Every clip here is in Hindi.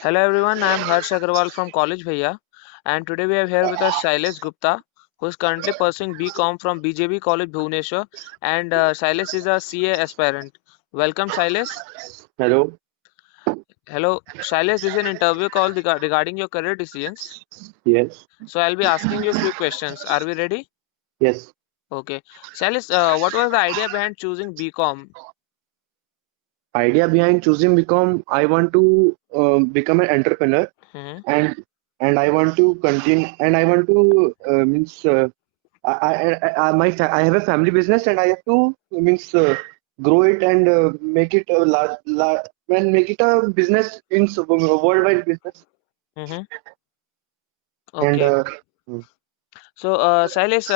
Hello everyone, I am Harsh Agarwal from College Bhaiya, and today we have here with us Shailesh Gupta, who is currently pursuing BCom from BJB College Bhubaneswar, and Shailesh is a CA aspirant. Welcome, Shailesh. Hello. Hello, Shailesh. This is an interview call regarding your career decisions. Yes. So I'll be asking you a few questions. Are we ready? Yes. Okay, Shailesh. What was the idea behind choosing BCom? Idea behind choosing become I want to become an entrepreneur Hmm. and I want to continue and I want to means I have a family business and I have to means grow it and make it a large and make it a business in worldwide business Hmm. and Okay. So Shailesh,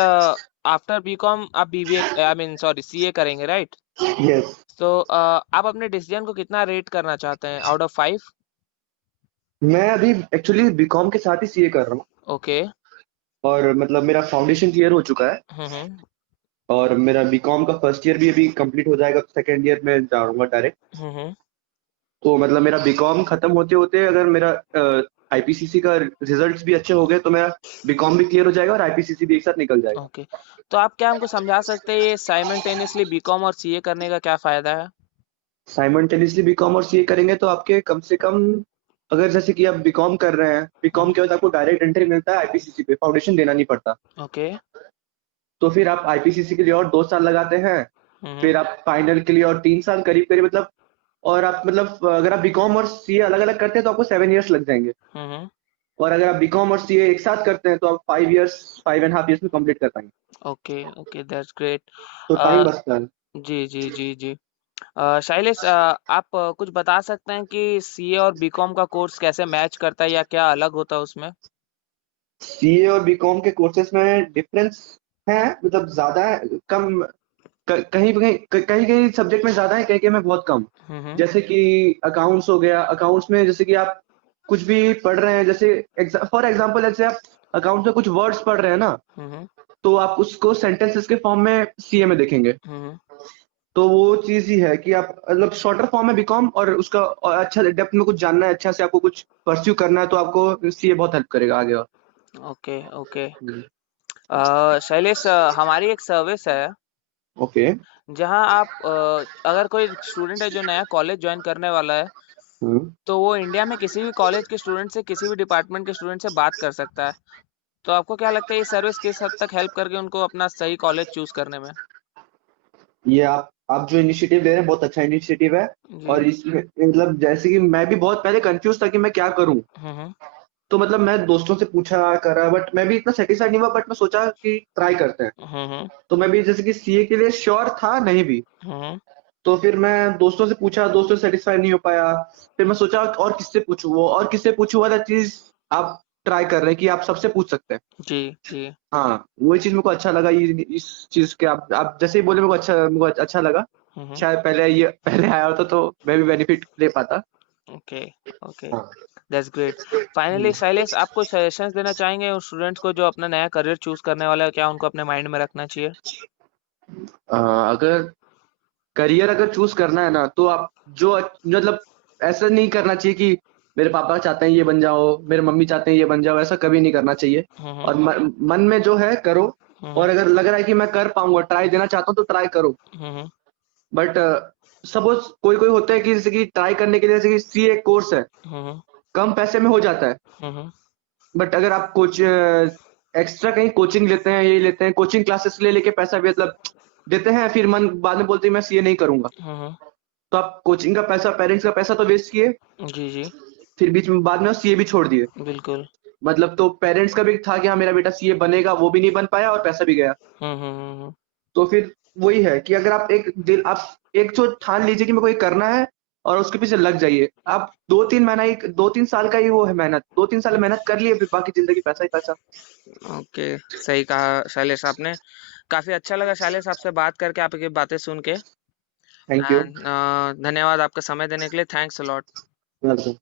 after BCom आप BBA, I mean sorry CA करेंगे, right? yes. तो आप अपने डिसीजन को कितना रेट करना चाहते हैं आउट ऑफ 5? मैं अभी एक्चुअली बीकॉम के साथ ही सीए कर रहा हूँ ओके। और मतलब मेरा फाउंडेशन क्लियर हो चुका है हम्म। और मेरा बीकॉम का फर्स्ट ईयर भी अभी कंप्लीट हो जाएगा, सेकेंड ईयर में जाऊंगा डायरेक्ट। हम्म। तो मतलब मेरा बीकॉम खत्म होते होते अगर मेरा आईपीसीसी का रिजल्ट्स भी अच्छे हो गए तो मेरा बीकॉम भी क्लियर हो जाएगा और आईपीसीसी भी एक साथ निकल जाएगा। ओके। तो आप क्या हमको समझा सकते हैं ये साइमल्टेनियसली बीकॉम और सीए करने का क्या फायदा है? साइमल्टेनियसली बीकॉम और सीए करेंगे तो आपके कम से कम अगर जैसे कि आप बीकॉम कर रहे हैं, बीकॉम के बाद आपको डायरेक्ट एंट्री मिलता है आईपीसीसी पे, फाउंडेशन देना नहीं पड़ता। ओके। तो फिर आप आईपीसीसी के लिए और 2 साल लगाते हैं, हम्म। फिर आप फाइनल के लिए और 3 साल करीब करीब मतलब, और आप मतलब अगर आप बीकॉम और सीए अलग अलग करते हैं तो आपको 7 इयर्स लग जाएंगे। हम्म। और अगर आप बीकॉम और सीए एक साथ करते हैं तो आप 5 एंड हाफ ईयर्स में कंप्लीट कर पाएंगे। Okay okay, that's great. तो टाइम बचता है। जी जी जी जी। शैलेश, आप कुछ बता सकते हैं कि सीए और बीकॉम का कोर्स कैसे मैच करता है या क्या अलग होता है उसमें? सीए और बीकॉम के कोर्सेज में डिफरेंस है, मतलब ज्यादा है कम, कहीं कहीं कहीं कहीं सब्जेक्ट में ज्यादा है, कहीं कहीं में बहुत कम। हम्म। जैसे कि अकाउंट्स हो गया, अकाउंट्स में जैसे कि आप कुछ भी पढ़ रहे हैं, जैसे फॉर एग्जांपल जैसे आप अकाउंट में कुछ वर्ड्स पढ़ रहे हैं ना, हम्म। तो आप उसको सेंटेंसेस के फॉर्म में सीए में देखेंगे। हम्म। तो वो चीज ही है कि आप मतलब शॉर्टर फॉर्म में बीकॉम और उसका और अच्छा डेप्थ में कुछ जानना है, अच्छा से आपको कुछ परस्यू करना है तो आपको सीए बहुत हेल्प करेगा आगे और। Okay okay. हम्म। शैलेश, हमारी एक सर्विस है ओके। जहां आप अगर कोई स्टूडेंट है जो नया कॉलेज ज्वाइन करने वाला है, हम्म। तो वो इंडिया में किसी भी कॉलेज के स्टूडेंट से, किसी भी डिपार्टमेंट के स्टूडेंट से बात कर सकता है। तो आपको क्या लगता है ये सर्विस किस हद तक हेल्प करके उनको अपना सही कॉलेज चूज करने में? ये आप जो इनिशिएटिव ले रहे हैं बहुत अच्छा इनिशिएटिव है। जी। और इसमें मतलब जैसे कि मैं भी बहुत पहले कंफ्यूज था कि मैं क्या करूं, हम्म। तो मतलब मैं दोस्तों से पूछा करा बट मैं भी इतना सेटिस्फाइड नहीं हुआ, बट मैं सोचा कि ट्राई करते हैं। हम्म। तो मैं भी जैसे कि सीए के लिए श्योर था नहीं भी, हम्म। तो फिर मैं दोस्तों से पूछा, दोस्तों से सेटिस्फाई नहीं हो पाया। फिर मैं सोचा और किससे पूछूं, वो और किससे पूछूं वाला चीज आप ट्राई कर रहे हैं कि आप सबसे पूछ सकते हैं। जी जी। हाँ, वही चीज मेरे को अच्छा लगा, ये इस चीज के आप जैसे ही बोले मेरे को अच्छा लगा। हम्म। शायद पहले ये पहले आया होता तो मैं भी बेनिफिट ले पाता। ओके ओके, हाँ। That's great. फाइनली शैलेश, आप कुछ सजेशंस देना चाहेंगे उन स्टूडेंट्स को जो अपना नया करियर चूज करने वाला है, क्या उनको अपने माइंड में रखना चाहिए? अगर करियर अगर चूज करना है ना तो आप जो मतलब ऐसा नहीं करना चाहिए कि मेरे पापा चाहते हैं ये बन जाओ, मेरे मम्मी चाहते हैं ये बन जाओ, ऐसा कभी नहीं करना चाहिए। हम्म। और मन में जो है करो। हम्म। और अगर लग रहा है कि मैं कर पाऊंगा, ट्राई देना चाहता हूँ तो ट्राई करो। हम्म। बट सपोज कोई कोई होता है कि जैसे कि ट्राई करने के लिए जैसे कि सीए कोर्स है, हम्म। कम पैसे में हो जाता है। हम्म। बट अगर आप कुछ एक्स्ट्रा कहीं कोचिंग लेते हैं, ये लेते हैं, कोचिंग क्लासेस ले लेके पैसा भी मतलब देते हैं, फिर मन बाद में बोलते हैं मैं सीए नहीं करूंगा। हम्म। तो आप कोचिंग का पैसा, पेरेंट्स का पैसा तो वेस्ट किए, जी जी। फिर बीच में बाद में सीए भी छोड़ दिए। बिल्कुल। मतलब तो पेरेंट्स का भी था कि हाँ मेरा बेटा सीए बनेगा, वो भी नहीं बन पाया और पैसा भी गया। हम्म। तो फिर वही है कि अगर आप एक जो ठान लीजिए कि मेरे को ये करना है और उसके पीछे लग जाइए। आप 2-3 महीना ही, 2-3 साल का ही वो है मेहनत, 2-3 साल मेहनत कर लिए, फिर बाकी जिंदगी पैसा ही पैसा। ओके, सही कहा शैलेश आपने। काफी अच्छा लगा शैलेश आपसे बात करके, आपकी बातें सुन के। Thank you. एंड धन्यवाद आपका समय देने के लिए, थैंक्स अ लॉट। वेलकम।